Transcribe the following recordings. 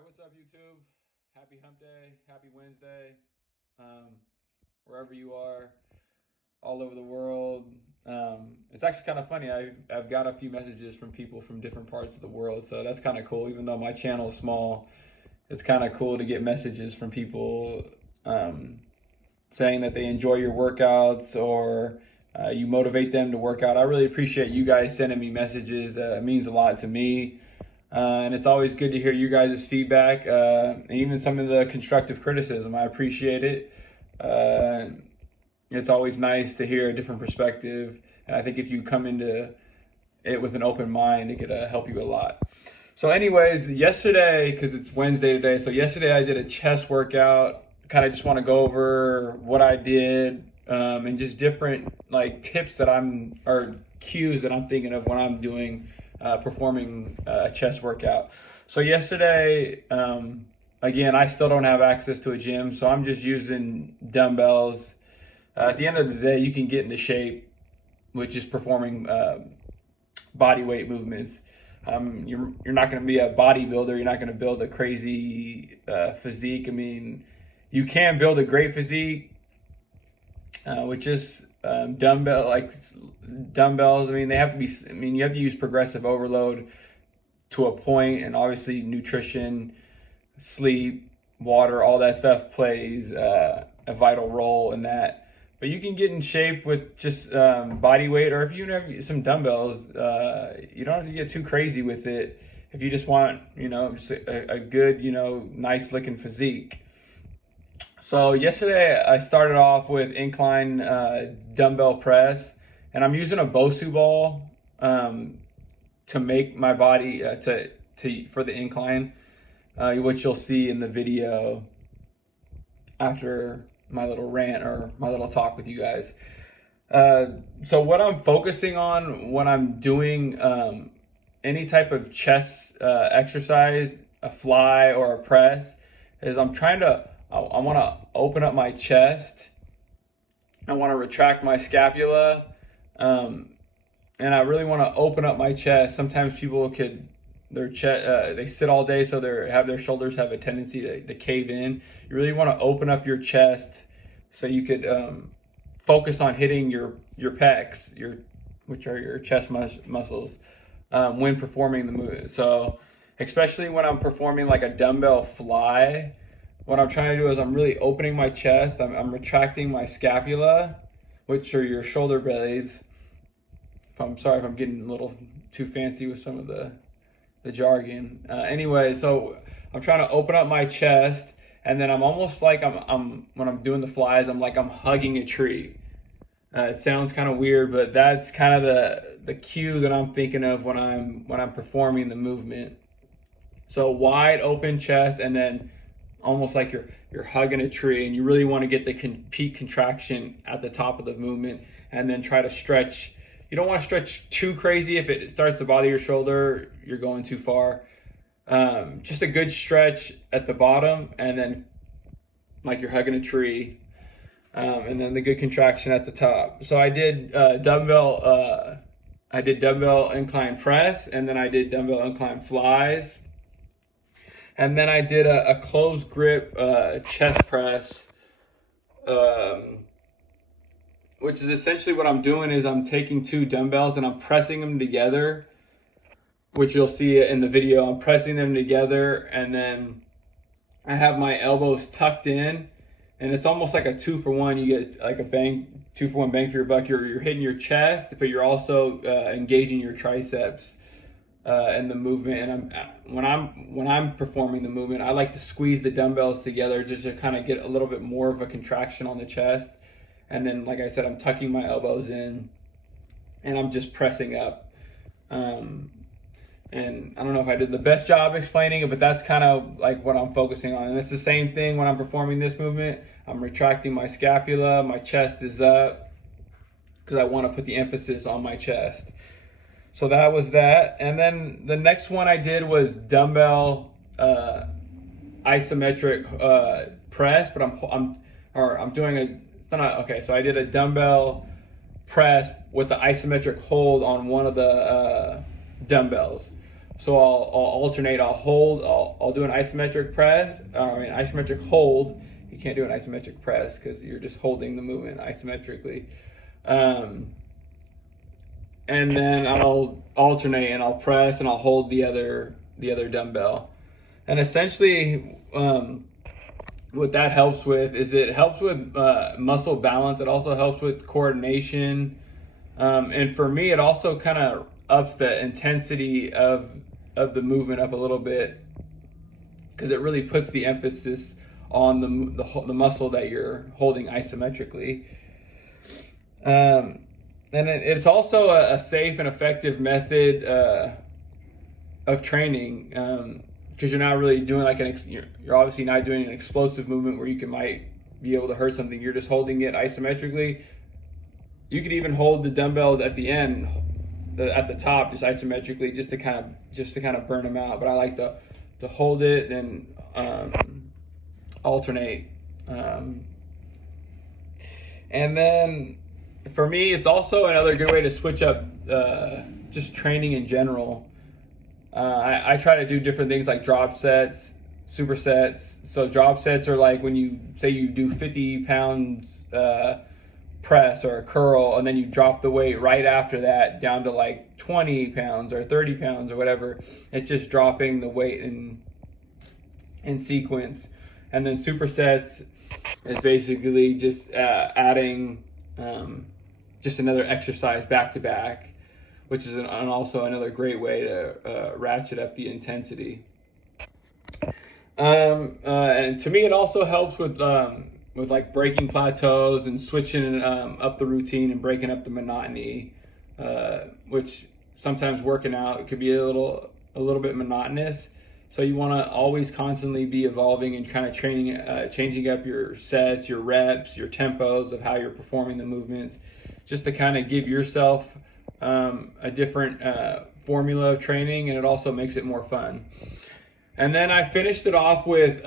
right, what's up, YouTube? Happy Hump Day, happy Wednesday, wherever you are, all over the world. It's actually kind of funny. I've got a few messages from people from different parts of the world, so that's kind of cool. Even though my channel is small, it's kind of cool to get messages from people saying that they enjoy your workouts or you motivate them to work out. I really appreciate you guys sending me messages. It means a lot to me. And it's always good to hear you guys' feedback, and even some of the constructive criticism. I appreciate it. It's always nice to hear a different perspective. And I think if you come into it with an open mind, it could help you a lot. So anyways, yesterday, because it's Wednesday today, so yesterday I did a chest workout. Kind of just want to go over what I did and just different like tips that or cues that I'm thinking of when I'm doing performing a chest workout. So yesterday, again, I still don't have access to a gym, so I'm just using dumbbells. At the end of the day, you can get into shape with just performing body weight movements. You're not going to be a bodybuilder. You're not going to build a crazy physique. I mean, you can build a great physique with just dumbbells. I mean, they have to be. I mean, you have to use progressive overload to a point, and obviously nutrition, sleep, water, all that stuff plays a vital role in that. But you can get in shape with just body weight, or if you have some dumbbells, you don't have to get too crazy with it. If you just want, just a good, nice looking physique. So yesterday I started off with incline dumbbell press, and I'm using a bosu ball to make my body for the incline, which you'll see in the video after my little rant or my little talk with you guys. So what I'm focusing on when I'm doing any type of chest exercise, a fly or a press, is I want to open up my chest. I want to retract my scapula. And I really want to open up my chest. Sometimes people they sit all day, so their shoulders have a tendency to cave in. You really want to open up your chest so you could focus on hitting your pecs, which are your chest muscles, when performing the movement. So especially when I'm performing like a dumbbell fly, what I'm trying to do is I'm really opening my chest. I'm retracting my scapula, which are your shoulder blades. I'm sorry if I'm getting a little too fancy with some of the jargon. Anyway, so I'm trying to open up my chest, and then I'm almost like I'm when I'm doing the flies, I'm hugging a tree. It sounds kind of weird, but that's kind of the cue that I'm thinking of when I'm performing the movement. So wide open chest, and then almost like you're hugging a tree, and you really want to get the peak contraction at the top of the movement, and then try to stretch. You don't want to stretch too crazy. If it starts to bother your shoulder, you're going too far. Just a good stretch at the bottom, and then like you're hugging a tree, and then the good contraction at the top. So I did dumbbell incline press, and then I did dumbbell incline flies. And then I did a closed grip chest press, which is essentially what I'm doing is I'm taking two dumbbells and I'm pressing them together, which you'll see in the video. I'm pressing them together, and then I have my elbows tucked in, and it's almost like a 2-for-1. You get like a 2-for-1 bang for your buck. You're hitting your chest, but you're also engaging your triceps. In the movement. And when I'm performing the movement, I like to squeeze the dumbbells together just to kind of get a little bit more of a contraction on the chest. And then, like I said, I'm tucking my elbows in, and I'm just pressing up. And I don't know if I did the best job explaining it, but that's kind of like what I'm focusing on. And it's the same thing when I'm performing this movement. I'm retracting my scapula, my chest is up, because I want to put the emphasis on my chest. So that was that. And then the next one I did was dumbbell isometric press, but I'm doing so I did a dumbbell press with the isometric hold on one of the dumbbells. So I'll alternate. I'll hold. I'll do an isometric press. Isometric hold. You can't do an isometric press because you're just holding the movement isometrically. And then I'll alternate and I'll press and I'll hold the other dumbbell. And essentially, what that helps with is it helps with muscle balance. It also helps with coordination. And for me, it also kind of ups the intensity of the movement up a little bit, because it really puts the emphasis on the muscle that you're holding isometrically. And it's also a safe and effective method of training, because you're not really doing like you're obviously not doing an explosive movement where you might be able to hurt something. You're just holding it isometrically. You could even hold the dumbbells at the end, at the top, just isometrically, just to kind of burn them out. But I like to hold it and alternate. And then for me, it's also another good way to switch up just training in general. I try to do different things like drop sets, supersets. So drop sets are like when you say you do 50 pounds press or a curl, and then you drop the weight right after that down to like 20 pounds or 30 pounds or whatever. It's just dropping the weight in sequence. And then supersets is basically just adding just another exercise back to back, which is also another great way to ratchet up the intensity. And to me, it also helps with like breaking plateaus and switching up the routine and breaking up the monotony, which sometimes working out could be a little bit monotonous. So you want to always constantly be evolving and kind of changing up your sets, your reps, your tempos of how you're performing the movements, just to kind of give yourself a different formula of training, and it also makes it more fun. And then I finished it off with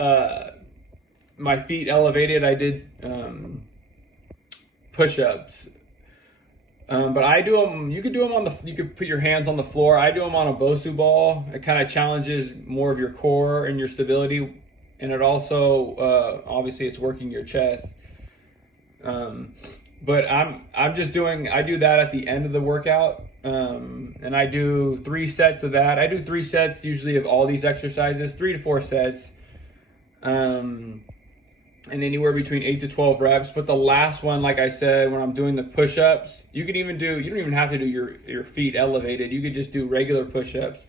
my feet elevated. I did push-ups, but I do them. You could do them you could put your hands on the floor. I do them on a bosu ball. It kind of challenges more of your core and your stability, and it also obviously it's working your chest. But I do that at the end of the workout, and I do 3 sets of that. I do 3 sets usually of all these exercises, 3 to 4 sets, and anywhere between 8 to 12 reps. But the last one, like I said, when I'm doing the push-ups, you don't even have to do your feet elevated. You could just do regular push-ups.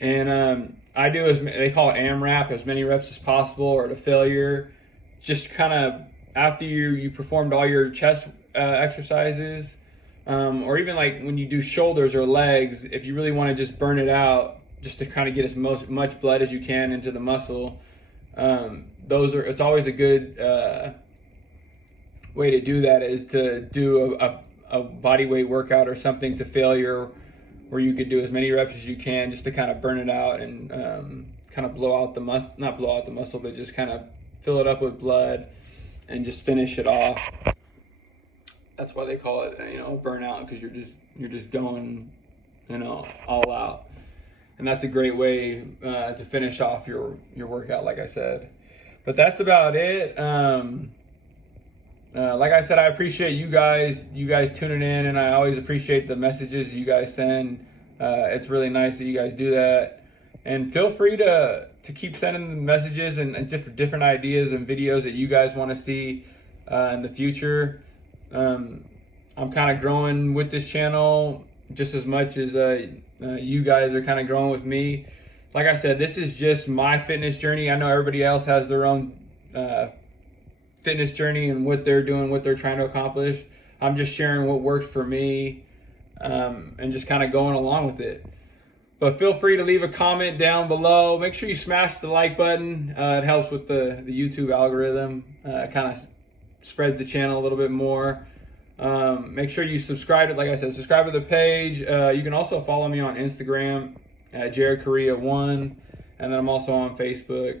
And I do, they call it AMRAP, as many reps as possible, or to failure. Just kind of after you performed all your chest exercises, or even like when you do shoulders or legs, if you really want to just burn it out, just to kind of get as much blood as you can into the muscle, it's always a good way to do that, is to do a body weight workout or something to failure, where you could do as many reps as you can just to kind of burn it out and kind of not blow out the muscle, but just kind of fill it up with blood and just finish it off. That's why they call it, burnout, because you're just going, all out. And that's a great way to finish off your workout, like I said. But that's about it. Like I said, I appreciate you guys tuning in, and I always appreciate the messages you guys send. It's really nice that you guys do that. And feel free to keep sending the messages and different ideas and videos that you guys want to see in the future. I'm kind of growing with this channel just as much as you guys are kind of growing with me. Like I said, this is just my fitness journey. I know everybody else has their own fitness journey and what they're doing, what they're trying to accomplish. I'm just sharing what works for me, and just kind of going along with it. But feel free to leave a comment down below. Make sure you smash the like button. It helps with the YouTube algorithm. It kind of spreads the channel a little bit more. Make sure you subscribe subscribe to the page. You can also follow me on Instagram at Jared Correa 1, and then I'm also on Facebook,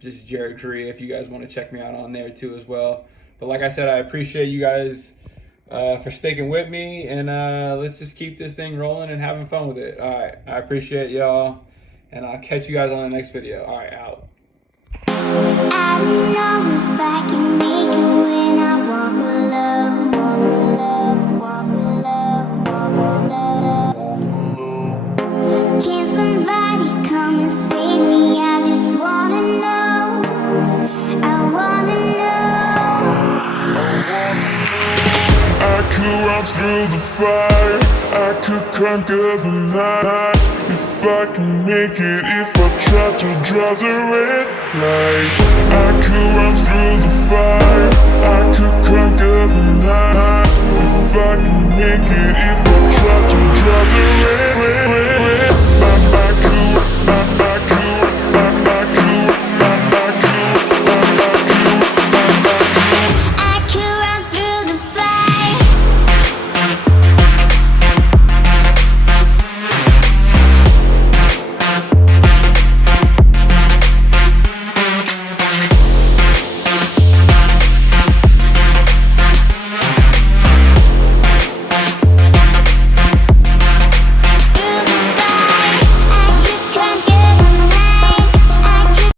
just Jared Correa, if you guys want to check me out on there too as well. But like I said, I appreciate you guys for sticking with me, and let's just keep this thing rolling and having fun with it. All right, I appreciate y'all, and I'll catch you guys on the next video. All right, out. I don't know if I can make it when I walk alone. Can somebody come and save me? I just wanna know. I wanna know. I could run through the fire, I could conquer the night. If I can make it, if I try to draw the red light. I could run through the fire, I could conquer the night. If I can make it, if I try to draw the red light.